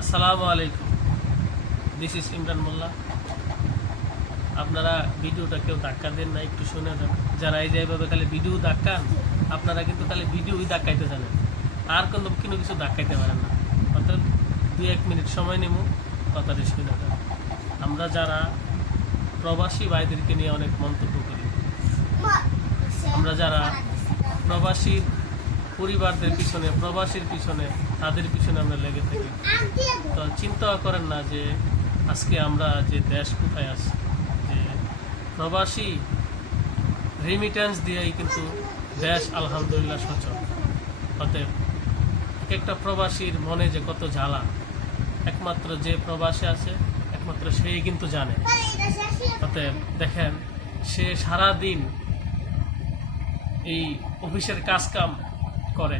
আসসালামু আলাইকুম, this is Imran মোল্লা। আপনারা ভিডিওটা কেউ ধাক্কা দেন না, একটু শুনে দেন। যারা এই যে এইভাবে খালি ভিডিও ধাক্কান, আপনারা কিন্তু খালি ভিডিওই ধাক্কাইতে জানেন, আর কোনো কিছু ধাক্কাইতে পারেন না। অর্থাৎ 2-1 মিনিট সময় নেব, কথাটা শুনে দেন। আমরা যারা প্রবাসী ভাইদেরকে নিয়ে অনেক মন্তব্য করি, আমরা যারা প্রবাসী পরিবারদের পিছনে, প্রবাসীর পিছনে, তাদের পিছনে আমরা লেগে থাকি, তো চিন্তা করেন না যে আজকে আমরা যে দেশ কোথায় আছি, যে প্রবাসী রেমিটেন্স দিয়েই কিন্তু দেশ আলহামদুলিল্লাহ সচল। অতএব একটা প্রবাসীর মনে যে কত জ্বালা, একমাত্র যে প্রবাসী আছে একমাত্র সেই কিন্তু জানে। অতএব দেখেন, সে সারাদিন এই অফিসের কাজকাম করে,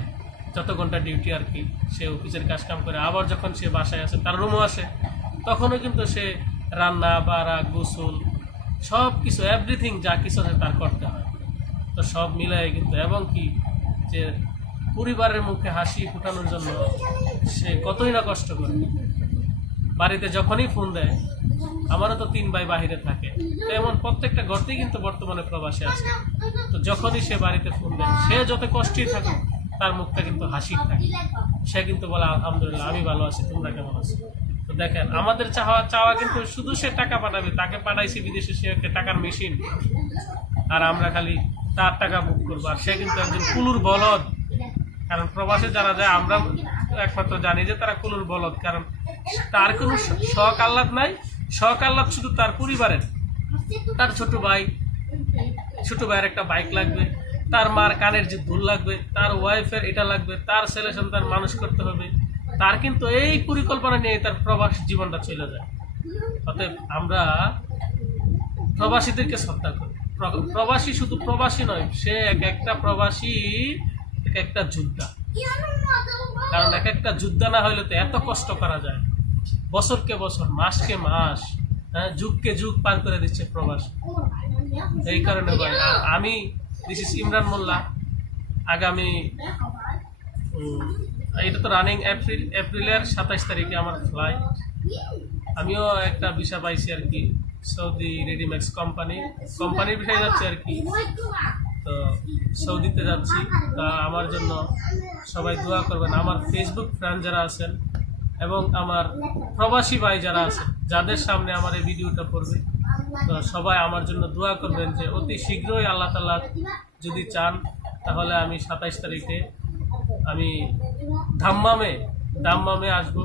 যত ঘন্টা ডিউটি আর কি, সে অফিসের কাজ কাম করে, আবার যখন সে বাসায় আসে, তার রুমও আসে, তখনও কিন্তু সে রান্না বাড়া গোসল সব কিছু এভরিথিং যা কিছু আছে তার করতে হয়। তো সব মিলাই কিন্তু, এবং কি যে পরিবারের মুখে হাসি ফুটানোর জন্য সে কতই না কষ্ট করে। বাড়িতে যখনই ফোন দেয়, আমারও তো 3 ভাই বাহিরে থাকে, তো এমন প্রত্যেকটা ঘরতেই কিন্তু বর্তমানে প্রবাসী আছে। তো যখনই সে বাড়িতে ফোন দেয়, সে যত কষ্টই থাকুক, তার মুখটা কিন্তু হাসি থাকে। সে কিন্তু বলে আলহামদুলিল্লাহ, আমি ভালো আছি, তোমরা কেমন আছো। তো দেখেন, আমাদের চাওয়া কিন্তু শুধু সে টাকা পাঠাবে, তাকে পাঠাইছি বিদেশে, সে একটা টাকার মেশিন, আর আমরা খালি তার টাকা বুক করবো। আর সে কিন্তু একজন কুলুর বলদ। কারণ প্রবাসে যারা যায়, আমরা একমাত্র জানি যে তারা কুলুর বলদ, কারণ তার কোনো শখ আহ্লাদ নাই। শখ আহ্লাদ শুধু তার পরিবারের, তার ছোট ভাইয়ের একটা বাইক লাগবে, তার মার কানের যে দুল লাগবে, তার ওয়াইফের এটা লাগবে, তার ছেলে সন্তান মানুষ করতে হবে। তার কিন্তু এই পরিকল্পনা নিয়ে তার প্রবাসী জীবনটা চলে যায়। অতএব আমরা প্রবাসীদেরকে শ্রদ্ধা করি। প্রবাসী শুধু প্রবাসী নয়, সে একটা প্রবাসী একটা যোদ্ধা। কারণ একটা যোদ্ধা না হইলে তো এত কষ্ট করা যায়, বছরকে বছর, মাসকে মাস, যুগকে যুগ পার করে দিচ্ছে প্রবাসী। এই কারণে ভাই, আমি দিস ইজ ইমরান মোল্লা। আগামী এটা তো রানিং এপ্রিলের 27 তারিখে আমার ফ্লাইট। আমিও একটা ভিসা পাইছি আর কি, সৌদি রেডিমেক্স কোম্পানির বিষয়ে যাচ্ছে আর কি। তো সৌদিতে যাচ্ছি, তা আমার জন্য সবাই দোয়া করবেন। আমার ফেসবুক ফ্রেন্ড যারা আছেন এবং আমার প্রবাসী ভাই যারা আছেন, যাদের সামনে আমার এই ভিডিওটা পড়বে, তো সবাই আমার জন্য দোয়া করবেন যে অতি শীঘ্রই আল্লাহ তাআলা যদি চান, তাহলে আমি 27 তারিখে আমি দাম্মামে আসবো।